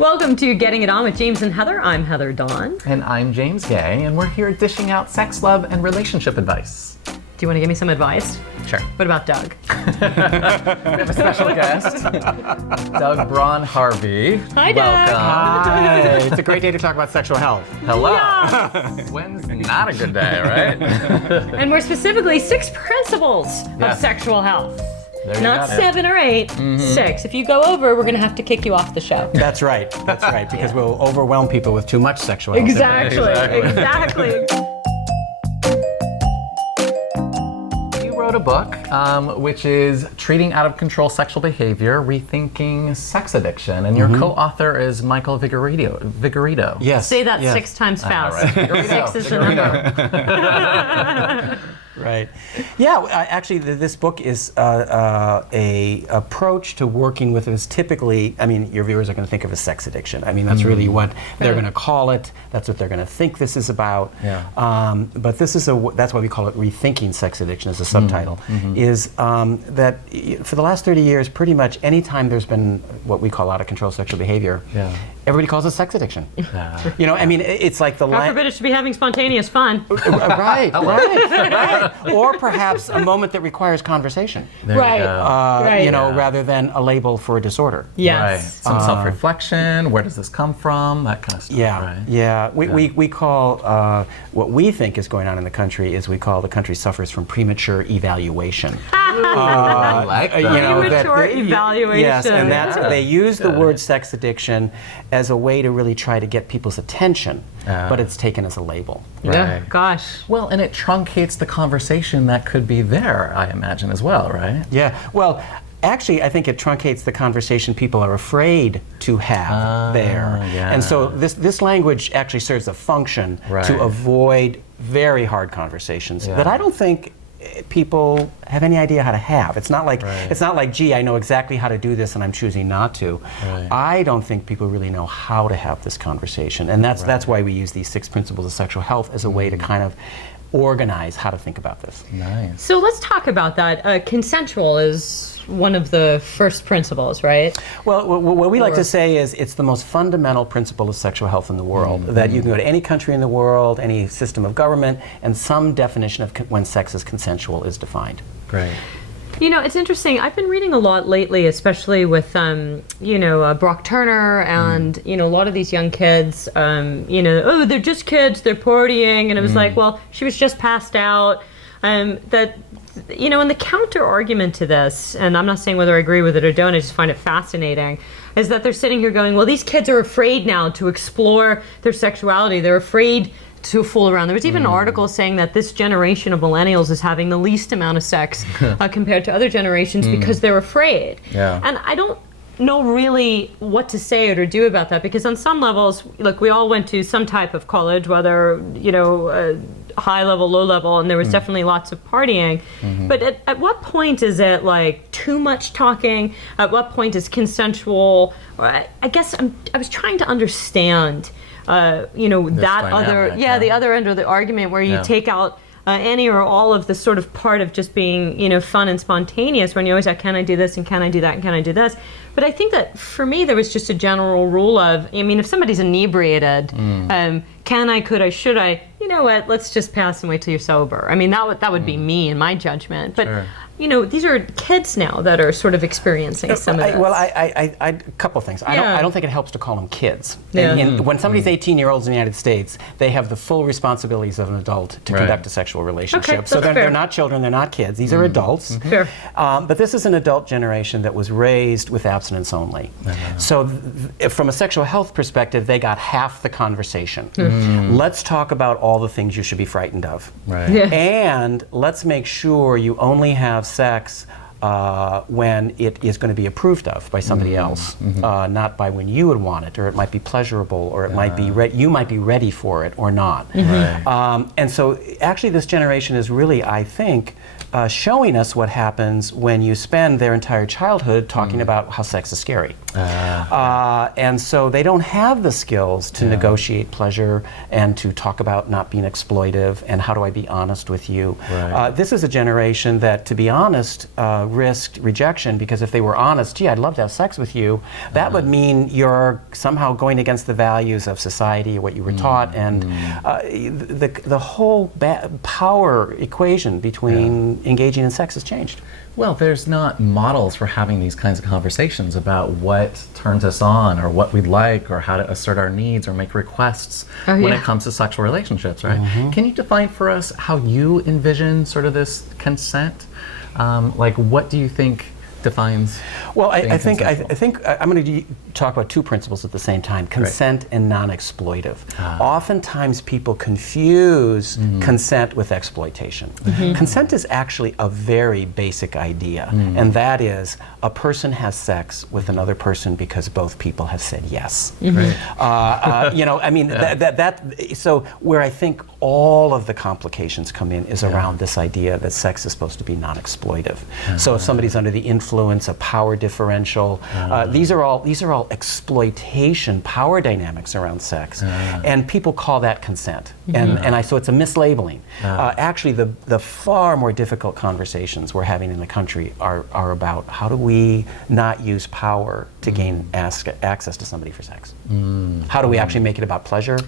Welcome to Getting It On with James and Heather. I'm Heather Dawn. And I'm James Guay, and we're here dishing out sex, love, and relationship advice. Do you want to give me some advice? Sure. What about Doug? We have a special guest, Doug Braun-Harvey. Hi, Doug. Welcome. Hi. It's a great day to talk about sexual health. Hello. Yeah. When's not a good day, right? And more specifically, 6 principles of Yes. sexual health. There you Not got it. 7 or 8, 6. If you go over, we're going to have to kick you off the show. That's right, because we'll overwhelm people with too much sexual health. Exactly. You wrote a book, which is Treating Out of Control Sexual Behavior, Rethinking Sex Addiction, and your co-author is Michael Vigorito. Yes. Say that yes. 6 times fast. Right. Vigorito. 6 is the number. Right. Yeah, actually, this book is a approach to working with is typically, I mean, your viewers are going to think of as sex addiction. I mean, that's really what they're going to call it. That's what they're going to think this is about. Yeah. But this is that's why we call it Rethinking Sex Addiction as a subtitle, is that for the last 30 years, pretty much any time there's been what we call out of control sexual behavior, everybody calls it sex addiction. You know, I mean, it's like the God forbid it should be having spontaneous fun. right. Or perhaps a moment that requires conversation. There you go. You know, rather than a label for a disorder. Yes. Right. Some self-reflection, where does this come from, that kind of stuff. Yeah. We call what we think is going on in the country is we call the country suffers from premature evaluation. I like that. You know, Premature evaluation. Yes, and that's they use the word sex addiction as a way to really try to get people's attention, but it's taken as a label. Yeah. Right. Gosh. Well, and it truncates the conversation that could be there, I imagine, as well, right? Yeah. Well, actually, I think it truncates the conversation people are afraid to have there. Yeah. And so this language actually serves a function to avoid very hard conversations that I don't think people have any idea how to have. It's not like gee, I know exactly how to do this and I'm choosing not to. I don't think people really know how to have this conversation, and that's why we use these 6 principles of sexual health as a way to kind of organize how to think about this. Nice. So let's talk about that. Consensual is one of the first principles, right? Well, what we like to say is it's the most fundamental principle of sexual health in the world, that you can go to any country in the world, any system of government, and some definition of when sex is consensual is defined. Great. You know, it's interesting. I've been reading a lot lately, especially with, Brock Turner and, a lot of these young kids, oh, they're just kids, they're partying. And it was like, well, she was just passed out. And the counter argument to this, and I'm not saying whether I agree with it or don't, I just find it fascinating, is that they're sitting here going, well, these kids are afraid now to explore their sexuality. They're afraid to fool around. There was even an article saying that this generation of millennials is having the least amount of sex compared to other generations because they're afraid. Yeah. And I don't know really what to say or to do about that, because on some levels, look, we all went to some type of college, whether, high level, low level, and there was definitely lots of partying. But at what point is it like too much talking? At what point is consensual? I guess I was trying to understand the other end of the argument where you take out any or all of the sort of part of just being, fun and spontaneous, when you always have, can I do this and can I do that and can I do this? But I think that for me there was just a general rule of, if somebody's inebriated, can I, could I, should I, you know what, let's just pass and wait till you're sober. That would be me in my judgment. But these are kids now that are sort of experiencing some of this. Well, a couple things. I don't think it helps to call them kids. Yeah. When somebody's 18-year-olds in the United States, they have the full responsibilities of an adult to conduct a sexual relationship. Okay, so that's they're not children, they're not kids. These are adults. Fair. But this is an adult generation that was raised with abstinence only. So from a sexual health perspective, they got half the conversation. Let's talk about all the things you should be frightened of. And let's make sure you only have sex when it is going to be approved of by somebody else, not by when you would want it, or it might be pleasurable, or it might be you might be ready for it or not. And so actually this generation is really, I think, showing us what happens when you spend their entire childhood talking about how sex is scary. And so they don't have the skills to negotiate pleasure and to talk about not being exploitive and how do I be honest with you. Right. This is a generation that, to be honest, risked rejection because if they were honest, gee, I'd love to have sex with you, that would mean you're somehow going against the values of society, what you were taught, and the whole power equation between engaging in sex has changed. Well, there's not models for having these kinds of conversations about what turns us on or what we'd like or how to assert our needs or make requests when it comes to sexual relationships, right? Can you define for us how you envision sort of this consent? Like, what do you think defines? Well, I think I'm going to talk about two principles at the same time: consent and non-exploitive. Oftentimes, people confuse consent with exploitation. Consent is actually a very basic idea, and that is a person has sex with another person because both people have said yes. You know, I mean, so where I think all of the complications come in is around this idea that sex is supposed to be non-exploitive. So if somebody's under the influence, a power differential, these are all exploitation, power dynamics around sex, and people call that consent. So it's a mislabeling. Actually, the far more difficult conversations we're having in the country are about how do we not use power to gain access to somebody for sex. How do we actually make it about pleasure?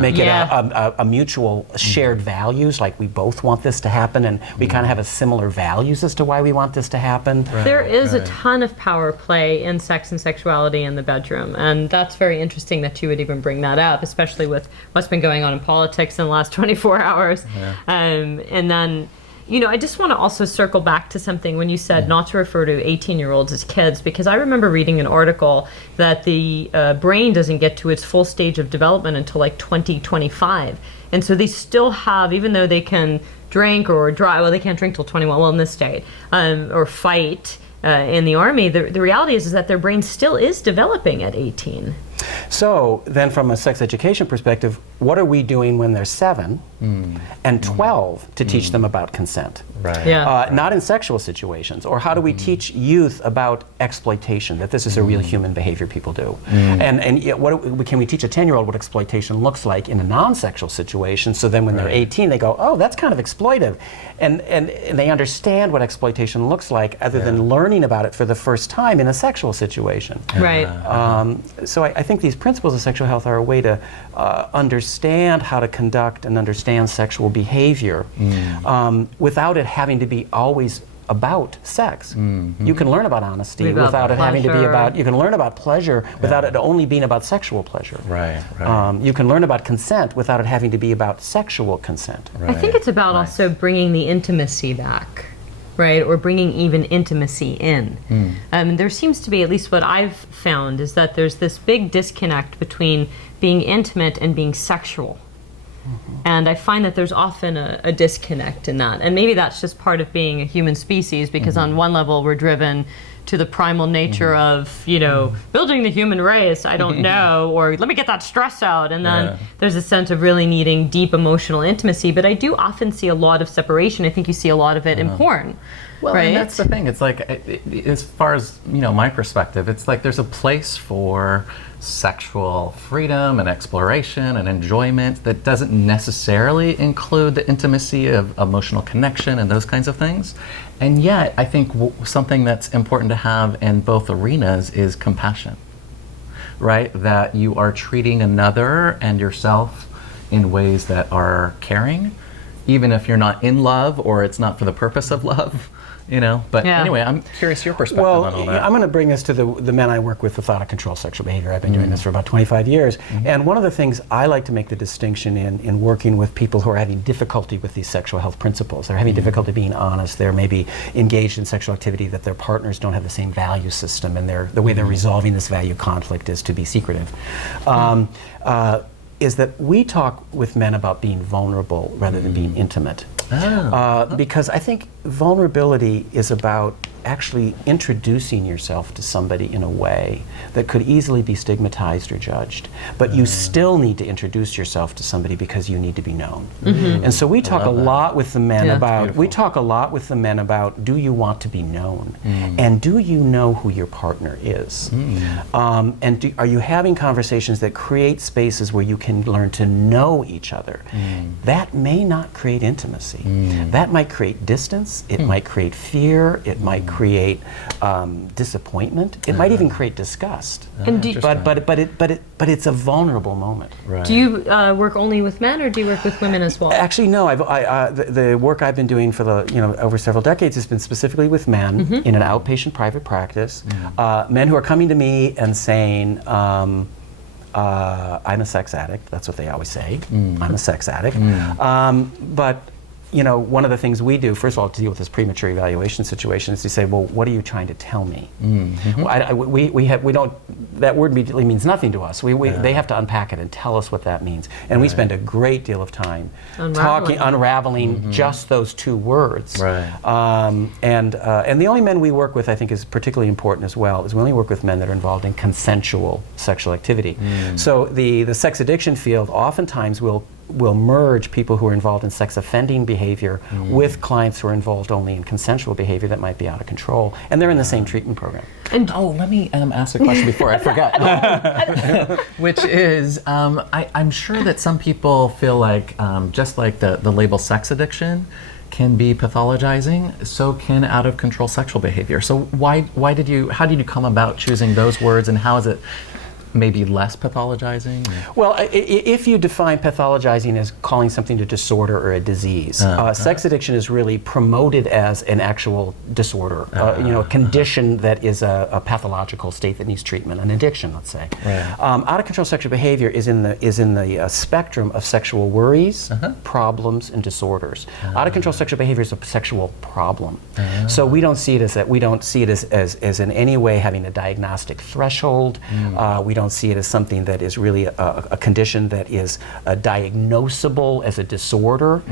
Make it a mutual shared values, like we both want this to happen and we kind of have a similar values as to why we want this to happen. There is a ton of power play in sex and sexuality in the bedroom, and that's very interesting that you would even bring that up, especially with what's been going on in politics in the last 24 hours. And then, you know, I just want to also circle back to something when you said not to refer to 18-year-olds as kids, because I remember reading an article that the brain doesn't get to its full stage of development until like 2025. And so they still have, even though they can drink or drive, well, they can't drink till 21, well, in this state, or fight in the Army, the reality is that their brain still is developing at 18. So then from a sex education perspective, what are we doing when they're 7 and 12 to teach them about consent? Not in sexual situations. Or how do we teach youth about exploitation, that this is a real human behavior people do? And what can we teach a 10-year-old what exploitation looks like in a non-sexual situation, so then when they're 18 they go, oh, that's kind of exploitive. And they understand what exploitation looks like other than learning about it for the first time in a sexual situation. So I think these principles of sexual health are a way to understand how to conduct and understand sexual behavior without it having to be always about sex. You can learn about honesty without it having to be about, you can learn about pleasure without it only being about sexual pleasure. You can learn about consent without it having to be about sexual consent. I think it's about also bringing the intimacy back. Right, or bringing even intimacy in. There seems to be, at least what I've found, is that there's this big disconnect between being intimate and being sexual. And I find that there's often a disconnect in that. And maybe that's just part of being a human species, because on one level we're driven to the primal nature of, you know, building the human race, I don't know, or let me get that stress out. And then there's a sense of really needing deep emotional intimacy. But I do often see a lot of separation. I think you see a lot of it in porn. Well, right? And that's the thing. It's like, as far as, you know, my perspective, it's like there's a place for sexual freedom and exploration and enjoyment that doesn't necessarily include the intimacy of emotional connection and those kinds of things. And yet, I think something that's important to have in both arenas is compassion, right? That you are treating another and yourself in ways that are caring, even if you're not in love or it's not for the purpose of love. You know, but anyway, I'm curious your perspective on all that. I'm going to bring this to the men I work with out of control sexual behavior. I've been doing this for about 25 years. And one of the things I like to make the distinction in working with people who are having difficulty with these sexual health principles. They're having difficulty being honest. They're maybe engaged in sexual activity that their partners don't have the same value system, and the way they're resolving this value conflict is to be secretive. Is that we talk with men about being vulnerable rather than being intimate. Because I think vulnerability is about actually introducing yourself to somebody in a way that could easily be stigmatized or judged. But you still need to introduce yourself to somebody because you need to be known. And so we talk a lot with the men about, do you want to be known? And do you know who your partner is? And are you having conversations that create spaces where you can learn to know each other? That may not create intimacy. That might create distance. It might create fear. It might create disappointment. It might even create disgust. And But it's a vulnerable moment. Right. do you work only with men, or do you work with women as well? Actually, no. The work I've been doing for over several decades has been specifically with men in an outpatient private practice. Men who are coming to me and saying, I'm a sex addict. That's what they always say. I'm a sex addict. But one of the things we do, first of all, to deal with this premature evaluation situation, is to say, well, what are you trying to tell me? We don't. That word immediately means nothing to us. They have to unpack it and tell us what that means, and we spend a great deal of time unraveling just those two words. Right. And the only men we work with, I think, is particularly important as well, is we only work with men that are involved in consensual sexual activity. So the sex addiction field oftentimes will merge people who are involved in sex offending behavior with clients who are involved only in consensual behavior that might be out of control, and they're in the same treatment program. And let me ask a question before I forget, which is, I'm sure that some people feel like, just like the label sex addiction can be pathologizing, so can out of control sexual behavior. So how did you come about choosing those words, and how is it maybe less pathologizing? Well, if you define pathologizing as calling something a disorder or a disease, sex addiction is really promoted as an actual disorder, a condition that is a pathological state that needs treatment, an addiction, let's say. Right. Out of control sexual behavior is in the spectrum of sexual worries, problems, and disorders. Out of control sexual behavior is a sexual problem. So we don't see it as in any way having a diagnostic threshold. We don't see it as something that is really a condition that is diagnosable as a disorder.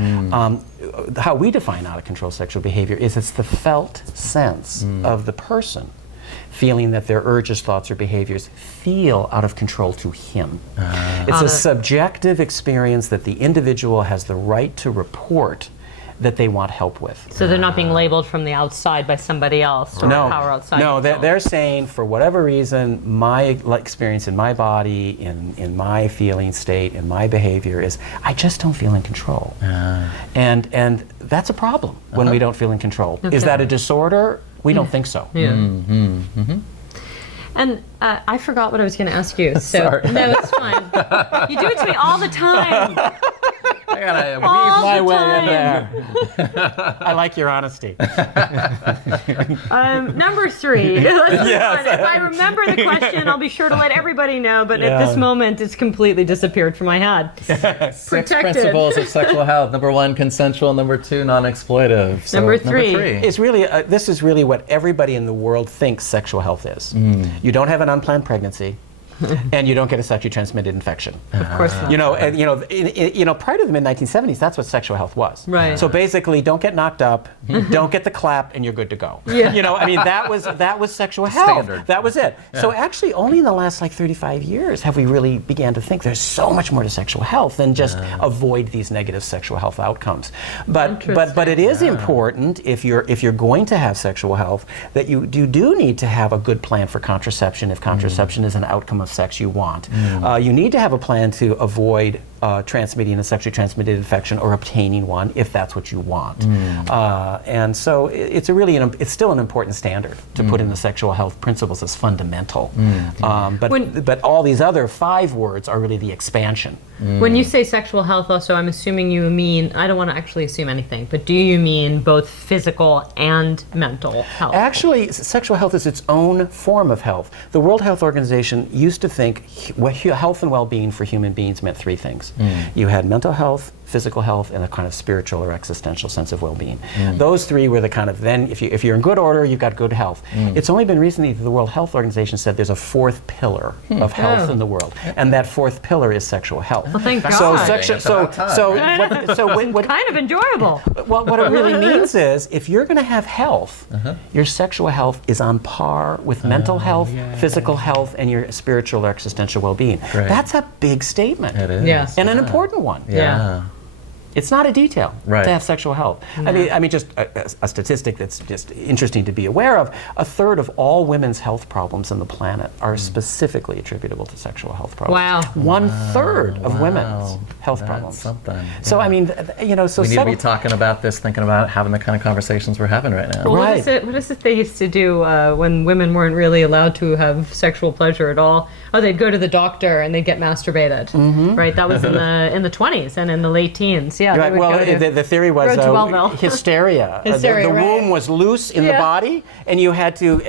How we define out of control sexual behavior is it's the felt sense of the person feeling that their urges, thoughts, or behaviors feel out of control to him. It's a subjective experience that the individual has the right to report that they want help with. So they're not being labeled from the outside by somebody else, or power outside. No, they're saying, for whatever reason, my experience in my body, in my feeling state, in my behavior is, I just don't feel in control. And that's a problem when we don't feel in control. Okay. Is that a disorder? We don't think so. Yeah. And I forgot what I was going to ask you. So Sorry. No, it's fine. You do it to me all the time. I gotta weave my way in there. I like your honesty. Number 3. Yes. If I remember the question, I'll be sure to let everybody know, but at this moment, it's completely disappeared from my head. 6 principles of sexual health. Number 1, consensual. Number 2, non exploitive. So, number 3. It's really, this is really what everybody in the world thinks sexual health is. You don't have an unplanned pregnancy. And you don't get a sexually transmitted infection. Of course not. Prior to the mid-1970s, that's what sexual health was. Right. So basically, don't get knocked up, don't get the clap, and you're good to go. Yeah. That was sexual health. Standard. That was it. Yeah. So actually, only in the last 35 years have we really began to think there's so much more to sexual health than just avoid these negative sexual health outcomes. But it is important if you're going to have sexual health that you do need to have a good plan for contraception if contraception is an outcome of sex you want. You need to have a plan to avoid transmitting a sexually transmitted infection or obtaining one if that's what you want. And so it's still an important standard to put in the sexual health principles as fundamental. But all these other 5 words are really the expansion. When you say sexual health, also, I'm assuming you mean, I don't want to actually assume anything, but do you mean both physical and mental health? Actually, sexual health is its own form of health. The World Health Organization used to think health and well-being for human beings meant 3 things. You had mental health, physical health, and a kind of spiritual or existential sense of well-being. Those three were the kind of, then if you're in good order, you've got good health. It's only been recently that the World Health Organization said there's a fourth pillar of health in the world, and that fourth pillar is sexual health. Well, thank God. What kind of enjoyable. Well, what it really means is, if you're going to have health, your sexual health is on par with mental health, physical health, and your spiritual or existential well-being. Great. That's a big statement. It is. Yes. And an important one. Yeah. It's not a detail Right. to have sexual health. I mean, just a statistic that's just interesting to be aware of. A third of all women's health problems on the planet are specifically attributable to sexual health problems. Wow. 1/3 of women's health problems. Something. So I mean, so we need to be talking about this, thinking about having the kind of conversations we're having right now. Well, Right. what is it they used to do when women weren't really allowed to have sexual pleasure at all? Oh, they'd go to the doctor and they'd get masturbated. Right, that was in the 20s and in the late teens. Yeah. Right. They would Well, go to the theory was Road to Wellville. hysteria. Hysteria, the right. womb was loose in the body, and you had to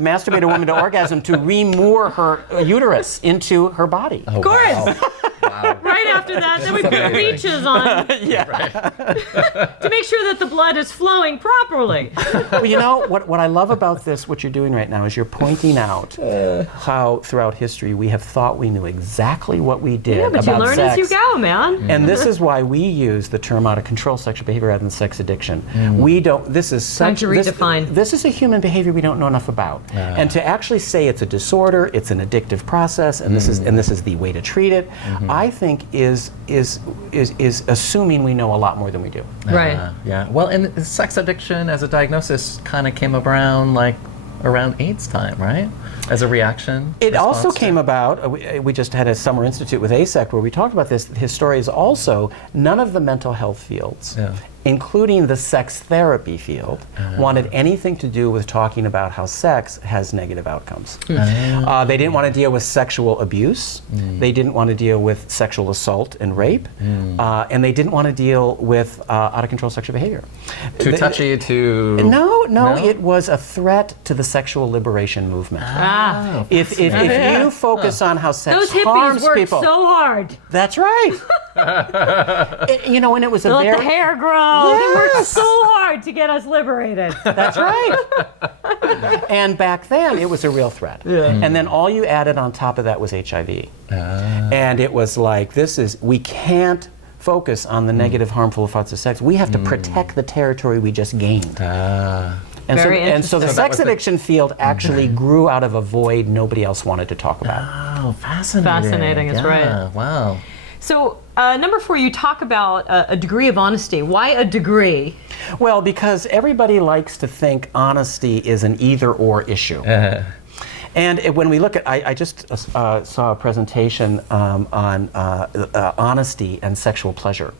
masturbate a woman to orgasm to remoor her uterus into her body. Oh, Of course. wow. Wow. Right after that, then we put amazing. leeches on to make sure that the blood is flowing properly. Well, you know, what I love about this, what you're doing right now, is you're pointing out how throughout history we have thought we knew exactly what we did Yeah, but about you learn sex. as you go, man. And this is why we use the term out of control sexual behavior rather than sex addiction. We don't, this is such, to redefine. This is a human behavior we don't know enough about. And to actually say it's a disorder, it's an addictive process, and this is the way to treat it, I think is assuming we know a lot more than we do. Right. Yeah. Well, and sex addiction as a diagnosis kind of came around around AIDS time, right? As a reaction. It also response to- came about, we just had a summer institute with ASEC where we talked about this. His story is also none of the mental health fields, including the sex therapy field, wanted anything to do with talking about how sex has negative outcomes. They didn't want to deal with sexual abuse. They didn't want to deal with sexual assault and rape. And they didn't want to deal with out-of-control sexual behavior. Too touchy, too... No, it was a threat to the sexual liberation movement. If you focus on how sex Those hippies harms worked people, so hard. that's right. And it was They a let very the hair grow. They worked Yes. so hard to get us liberated. That's right. And back then, it was a real threat. And then all you added on top of that was HIV. And it was like, we can't focus on the negative, harmful effects of sex. We have to protect the territory we just gained. And so the sex addiction field actually grew out of a void nobody else wanted to talk about. Oh, fascinating. Fascinating, that's right. Wow. So, number 4, you talk about a degree of honesty. Why a degree? Well, because everybody likes to think honesty is an either-or issue. And when we look at, I just saw a presentation on honesty and sexual pleasure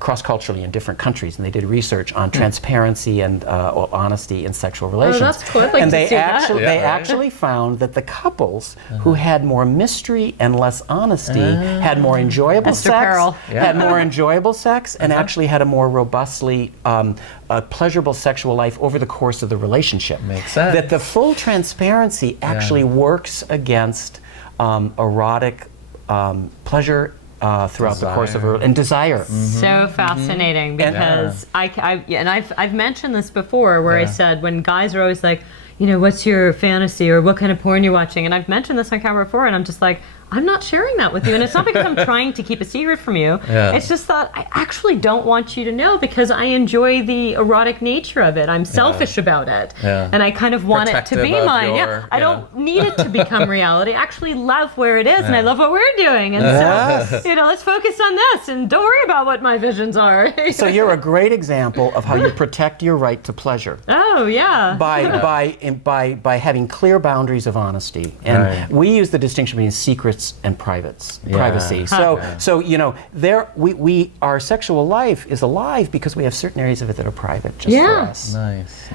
cross-culturally in different countries, and they did research on transparency and honesty in sexual relations. Oh, that's cool. I'd like and to they see that. actually, Yeah, they right. actually found that the couples who had more mystery and less honesty had more enjoyable Esther sex, Perel. had more enjoyable sex, and actually had a more robustly pleasurable sexual life over the course of the relationship. Makes sense. That the full transparency actually works against erotic pleasure throughout the course of and desire. So fascinating because I've mentioned this before where I said when guys are always like, what's your fantasy or what kind of porn you're watching, and I've mentioned this on camera before, and I'm just like, I'm not sharing that with you. And it's not because I'm trying to keep a secret from you. Yeah. It's just that I actually don't want you to know because I enjoy the erotic nature of it. I'm selfish about it. Yeah. And I kind of want it to be Protective of mine. your- I don't need it to become reality. I actually love where it is and I love what we're doing. And so, let's focus on this and don't worry about what my visions are. So you're a great example of how you protect your right to pleasure. Oh, yeah. By having clear boundaries of honesty, and we use the distinction between secrets and privacy. So our sexual life is alive because we have certain areas of it that are private just for us. Nice.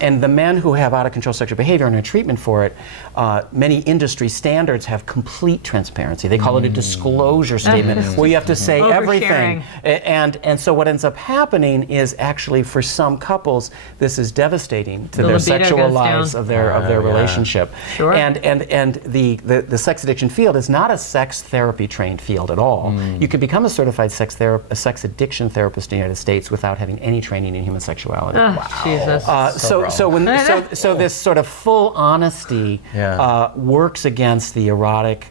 And the men who have out of control sexual behavior and a treatment for it, many industry standards have complete transparency. They call it a disclosure statement where you have to say everything. And so what ends up happening is actually for some couples this is devastating to their libido sexual goes lives down. of their relationship. Sure. And the sex addiction field is not a sex therapy trained field at all. You can become a certified sex addiction therapist in the United States without having any training in human sexuality. Jesus. So this sort of full honesty works against the erotic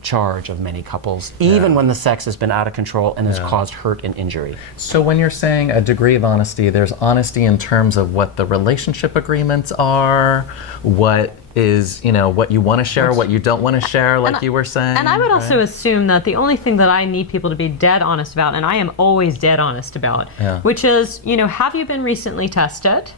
charge of many couples, even when the sex has been out of control and has caused hurt and injury. So when you're saying a degree of honesty, there's honesty in terms of what the relationship agreements are, what is, what you want to share, what you don't want to share, like you were saying. And I would also assume that the only thing that I need people to be dead honest about, and I am always dead honest about, which is, have you been recently tested?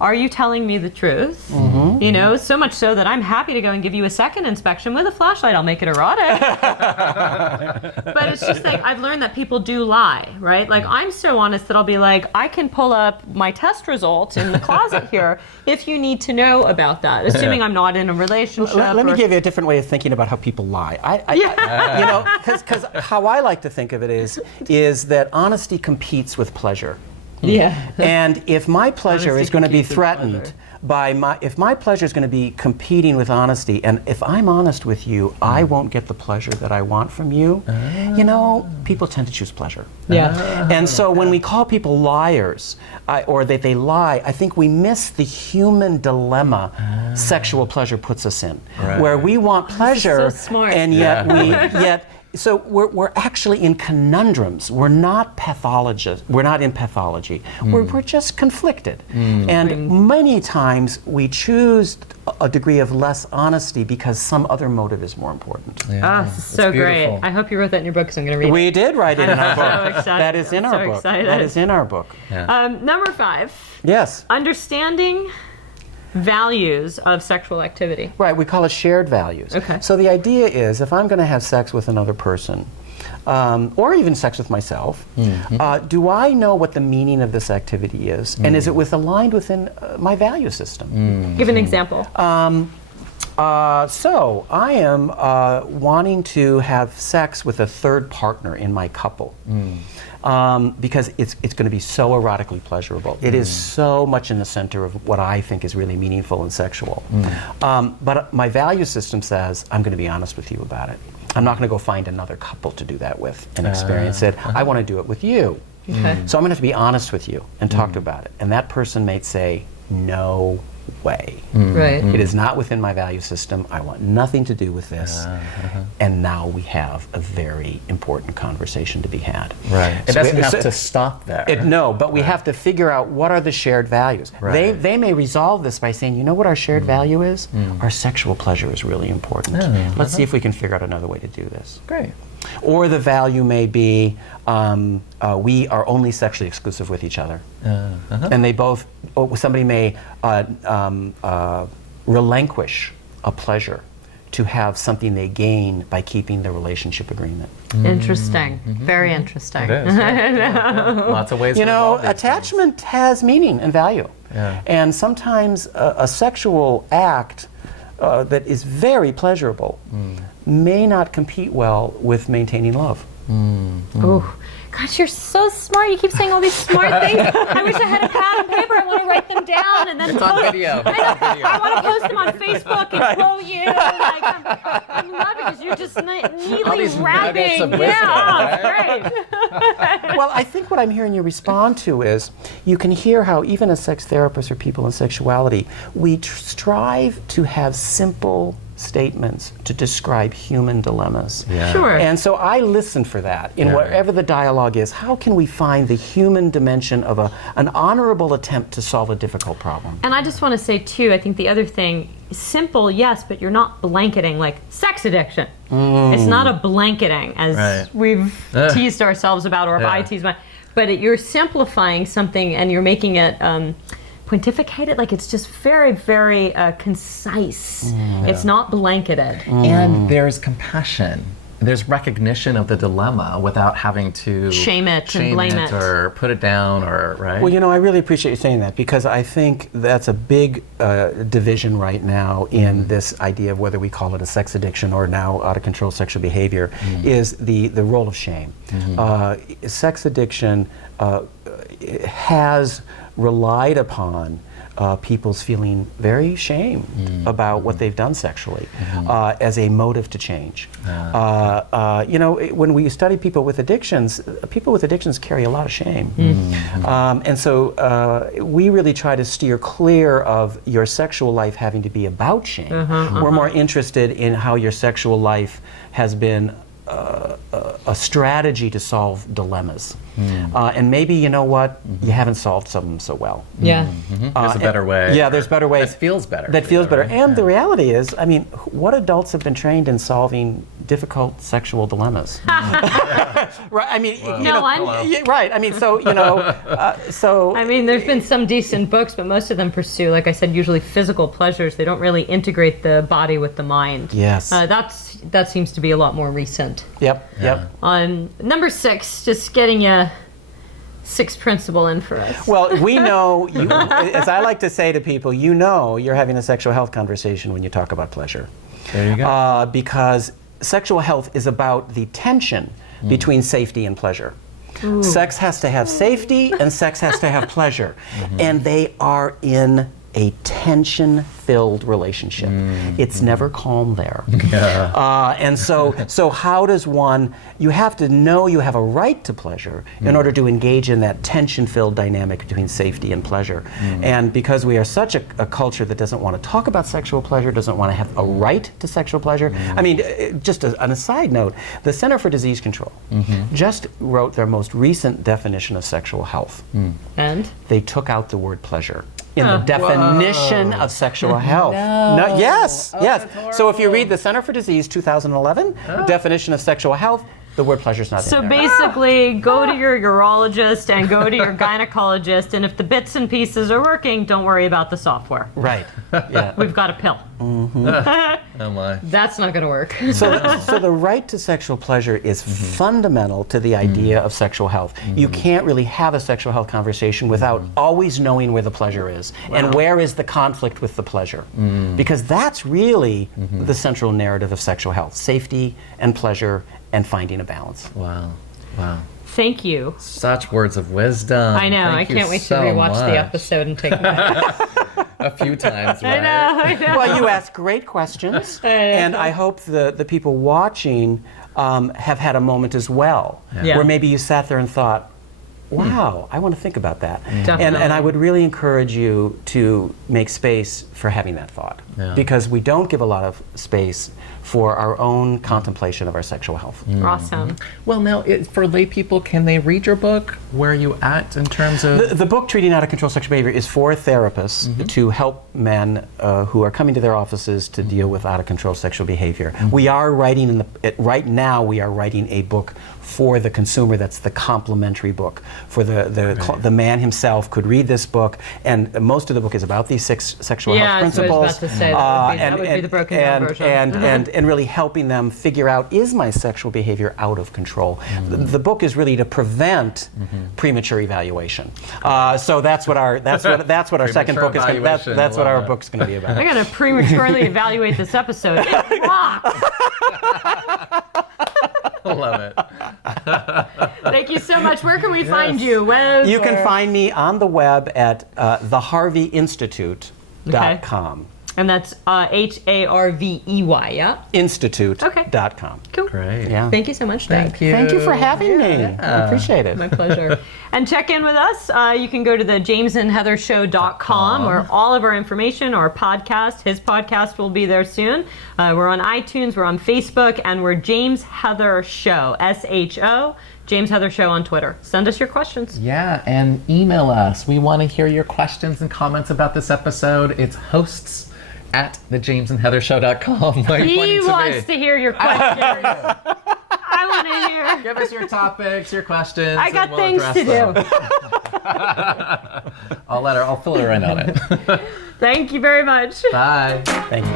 Are you telling me the truth? So much so that I'm happy to go and give you a second inspection with a flashlight. I'll make it erotic. But it's just like, I've learned that people do lie, right? Like, I'm so honest that I'll be like, I can pull up my test results in the closet here if you need to know about that, assuming I'm not in a relationship. Let me give you a different way of thinking about how people lie. Because how I like to think of it is that honesty competes with pleasure. And if my pleasure is going to be threatened if my pleasure is going to be competing with honesty, and if I'm honest with you, I won't get the pleasure that I want from you, people tend to choose pleasure. And so when we call people liars, or that they lie, I think we miss the human dilemma sexual pleasure puts us in, where we want pleasure, so smart. and yet so we're actually in conundrums. We're not pathologists. We're not in pathology. We're just conflicted. And many times we choose a degree of less honesty because some other motive is more important. This is so great. I hope you wrote that in your book, because I'm going to read it. We did write it in our book. So excited. That is in our book. Excited. That is in our book. Number 5. Yes. Understanding values of sexual activity. Right, we call it shared values. Okay. So the idea is, if I'm going to have sex with another person, or even sex with myself, do I know what the meaning of this activity is? And is it aligned within my value system? Give an example. So I am wanting to have sex with a third partner in my couple. Because it's going to be so erotically pleasurable. It is so much in the center of what I think is really meaningful and sexual. But my value system says, I'm going to be honest with you about it. I'm not going to go find another couple to do that with and experience it. I want to do it with you. So I'm going to have to be honest with you and talk about it. And that person may say, no way. Right. It is not within my value system. I want nothing to do with this. And now we have a very important conversation to be had. Right. It doesn't have to stop there. No, but we have to figure out what are the shared values. They may resolve this by saying, you know what our shared value is? Our sexual pleasure is really important. Let's see if we can figure out another way to do this. Great. Or the value may be, we are only sexually exclusive with each other. And they both, somebody may relinquish a pleasure to have something they gain by keeping the relationship agreement. Interesting. Very interesting. It is. Lots of ways to resolve these attachment has meaning and value. And sometimes a sexual act that is very pleasurable may not compete well with maintaining love. Oh, gosh, you're so smart. You keep saying all these smart things. I wish I had a pad and paper. I want to write them down and then It's on video. I want to post them on Facebook and quote you. Like, I'm loving it because you're just neatly wrapping. Great. Well, I think what I'm hearing you respond to is, you can hear how even as sex therapists or people in sexuality, we strive to have simple statements to describe human dilemmas. Sure. And so I listen for that in wherever the dialogue is. How can we find the human dimension of an honorable attempt to solve a difficult problem? And I just want to say, too, I think the other thing, simple, yes, but you're not blanketing, like sex addiction. It's not a blanketing, as we've teased ourselves about, or if I tease my, but you're simplifying something and you're making it pontificated, like it's just very, very concise. It's not blanketed. And there's compassion. There's recognition of the dilemma without having to shame it and blame it or put it down, or Well, I really appreciate you saying that, because I think that's a big division right now in this idea of whether we call it a sex addiction or now out of control sexual behavior, is the role of shame. Sex addiction has relied upon people's feeling very shame about what they've done sexually as a motive to change. When we study people with addictions carry a lot of shame. And so we really try to steer clear of your sexual life having to be about shame. We're more interested in how your sexual life has been a strategy to solve dilemmas. And maybe, you know what, you haven't solved some of them so well. Yeah. There's a better way. Yeah, there's better ways. That feels better. That feels better. Right? And the reality is, I mean, what adults have been trained in solving difficult sexual dilemmas? Right, I mean, right, I mean, so, I mean, there's been some decent books, but most of them pursue, like I said, usually physical pleasures. They don't really integrate the body with the mind. Yes. That seems to be a lot more recent. Yep. Number 6, just getting a 6th principle in for us. Well, we know, as I like to say to people, you're having a sexual health conversation when you talk about pleasure. There you go. Because sexual health is about the tension between safety and pleasure. Ooh. Sex has to have safety and sex has to have pleasure. And they are in a tension-filled relationship. It's never calm there. And so how does one, you have to know you have a right to pleasure in order to engage in that tension-filled dynamic between safety and pleasure. And because we are such a culture that doesn't want to talk about sexual pleasure, doesn't want to have a right to sexual pleasure. I mean, just on a side note, the Center for Disease Control just wrote their most recent definition of sexual health. And? They took out the word pleasure in the definition of sexual health. No, yes. So if you read the Center for Disease 2011 definition of sexual health, the word pleasure's not in there. So basically, go to your urologist and go to your gynecologist, and if the bits and pieces are working, don't worry about the software. Right. Yeah. We've got a pill. Oh my. That's not going to work. So the right to sexual pleasure is fundamental to the idea of sexual health. You can't really have a sexual health conversation without always knowing where the pleasure is and where is the conflict with the pleasure. Because that's really the central narrative of sexual health: safety and pleasure and finding a balance. Wow. Thank you. Such words of wisdom. I know. I can't wait to rewatch the episode and take notes. A few times, right? I know. Well, you ask great questions, and I hope the people watching have had a moment as well, where maybe you sat there and thought, wow, I want to think about that. And I would really encourage you to make space for having that thought, because we don't give a lot of space for our own contemplation of our sexual health. Awesome. Well, now, for lay people, can they read your book? Where are you at in terms of... The book, Treating Out of Control Sexual Behavior, is for therapists to help men who are coming to their offices to deal with out of control sexual behavior. We are writing, right now, we are writing a book for the consumer that's the complementary book. For the man himself could read this book, and most of the book is about these 6 sexual health principles. I was about to say, that would be the broken down version. And really helping them figure out, is my sexual behavior out of control? The book is really to prevent premature evaluation. So that's what our second book is. That's what our book's going to be about. I'm going to prematurely evaluate this episode. It rocks. Love it. Thank you so much. Where can we find you? Web? You can find me on the web at theharveyinstitute.com. And that's Harvey, yeah? Institute.com. Cool. Great. Yeah. Thank you so much, Doug. Thank you for having me. I appreciate it. My pleasure. And check in with us. You can go to the jamesandheathershow.com, where all of our information, our podcast, his podcast will be there soon. We're on iTunes, we're on Facebook, and we're James Heather Show, SHO. James Heather Show on Twitter. Send us your questions. Yeah, and email us. We want to hear your questions and comments about this episode. It's hosts@thejamesandheathershow.com. He wants to hear your questions. I want to hear. Give us your topics, your questions. I got things to do. I'll fill her in on it. Thank you very much. Bye. Thank you.